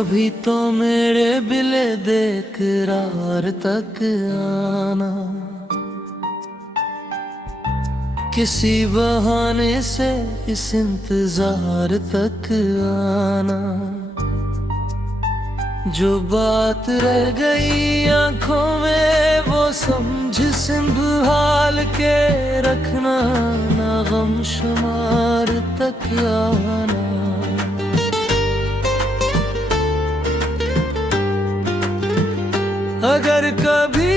कभी तो मेरे बिले बेकरार तक आना, किसी बहाने से इस इंतजार तक आना। जो बात रह गई आंखों में वो समझ संभाल के रखना, ना गम शुमार तक आना। अगर कभी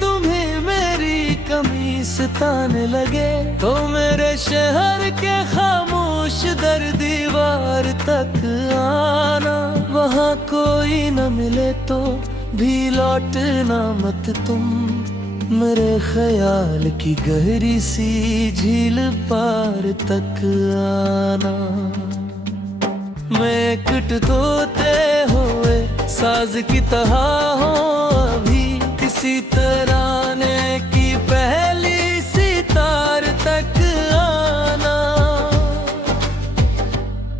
तुम्हें मेरी कमी सताने लगे तो मेरे शहर के खामोश दर दीवार तक आना। वहाँ कोई न मिले तो भी लौटना मत तुम, मेरे ख्याल की गहरी सी झील पार तक आना। मैं कट तोते हुए साज की तरह हो अभी, किसी तराने की पहली सितार तक आना।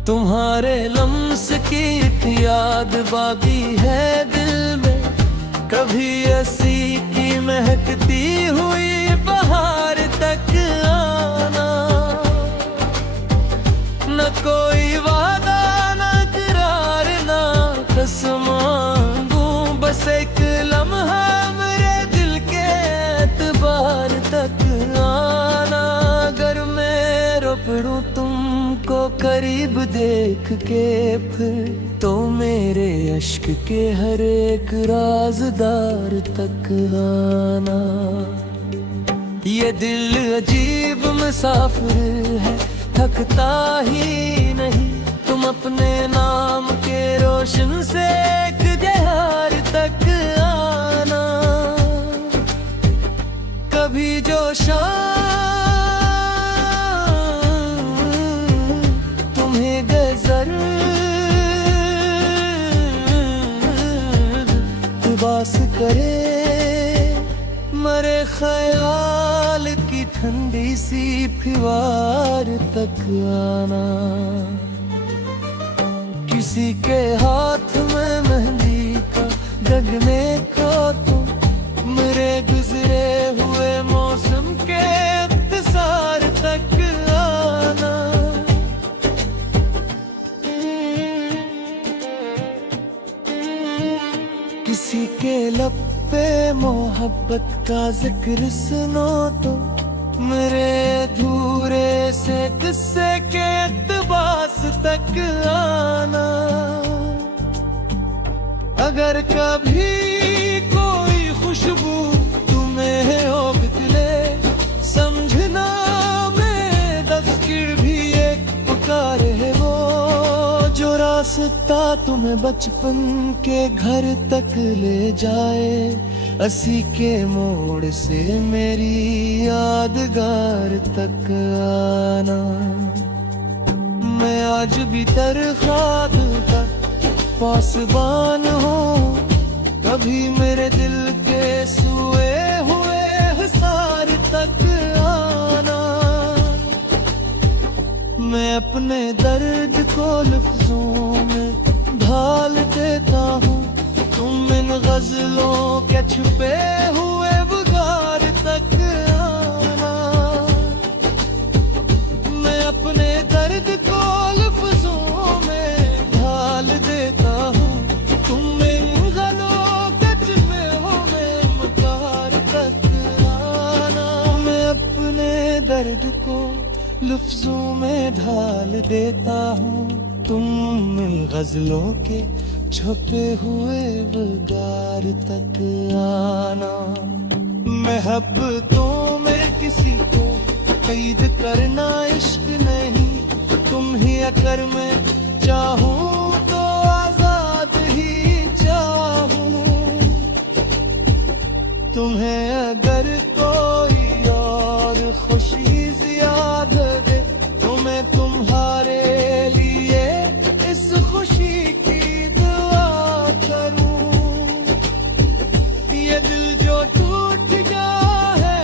तुम्हारे लम्स की एक याद बाकी है दिल में, कभी ऐसी की महकती हुई बहार तक आना। न कोई वादा मांगू, बस एक लम्हा मेरे दिल के एतबार तक आना। अगर मैं रो पड़ूं तुमको करीब देख के फिर, तो मेरे अश्क के हर एक राज़दार तक आना। ये दिल अजीब मुसाफिर है, थकता ही नहीं। तुम अपने नाम के रोशन से एक जहार तक आना। कभी जो शाम तुम्हें गजर उबास करे, मरे ख्याल की ठंडी सी फिवार तक आना। किसी के हाथ में मेहंदी का जगने को तो, मेरे गुजरे हुए मौसम के इख्तिसार तक आना। किसी के लब पे मोहब्बत का जिक्र सुनो तो, मेरे अधूरे से किस्से के इक़्तिबास तक आना। अगर कभी कोई खुशबू तुम्हें ओगट ले, समझना मैं दस्तगीर भी एक पुकार है वो, जो रास्ता तुम्हें बचपन के घर तक ले जाए। अस्सी के मोड़ से मेरी यादगार तक आना। मैं आज भी दरख्वास्त का पासबान हूँ, कभी मेरे दिल के सोए हुए हिसार तक आना। मैं अपने दर्द को लफ्जों में ढाल देता हूँ, तुम इन गजलों के छुपे हुए बुगार तक आना। मैं अपने दर्द को लफ्जों में ढाल देता हूँ, तुम इन गलों के छुपे हुए बुगार तक आना। मैं अपने दर्द को लफ्जों में ढाल देता हूँ, तुम इन गजलों के छुपे हुए बुगार तक आना। मोहब्बतों में किसी को कैद करना इश्क नहीं, तुम ही अगर मैं चाहूँ तो आजाद ही चाहूँ। तुम्हें अगर कोई और खुशी ज़्यादा दे, तो मैं तुम्हारे लिए इस खुशी की दिल जो टूट गया है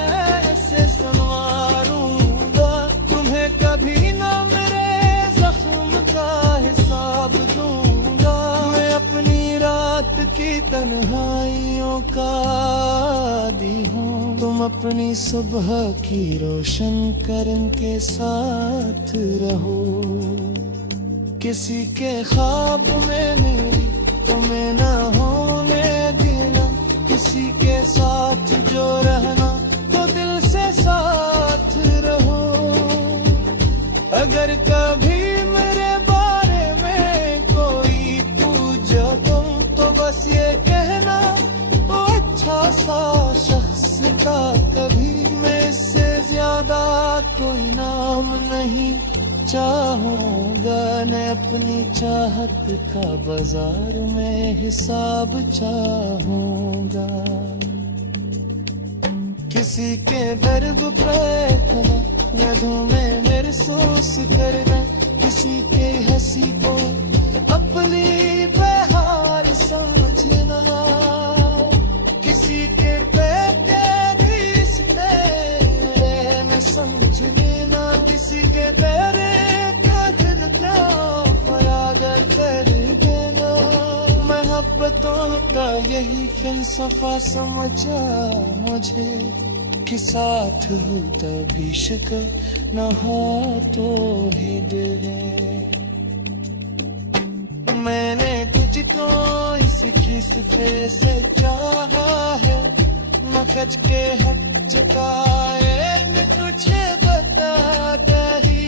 ऐसे संवारूंगा। तुम्हें कभी ना मेरे जख्म का हिसाब दूंगा। अपनी सुबह की रोशन करन के साथ रहो। किसी के ख्वाब में मेरी तुम्हें ना होने देना, किसी के साथ जो रहना तो दिल से साथ रहो। अगर कभी मेरे बारे में कोई पूछो तुम तो बस ये कहना, वो अच्छा सा शख्स का कभी मैं इससे ज्यादा कोई नाम नहीं चाहूंगा। मैं अपनी चाहत का बाजार में हिसाब चाहूंगा। किसी के दर्द पे में मेरे सोच करना, किसी के हंसी को अपनी बहार समझना, किसी के में समझ लेना, किसी के तेरे कादिर का फरागर कर देना। मोहब्बतों का यही फलसफा समझा मुझे कि साथ हो तभी शिकन न हो तो ही दिल है। मैंने तुझको इस किस्से से चाहा है, मखज के हट चुकाए मैं तुझे बताता ही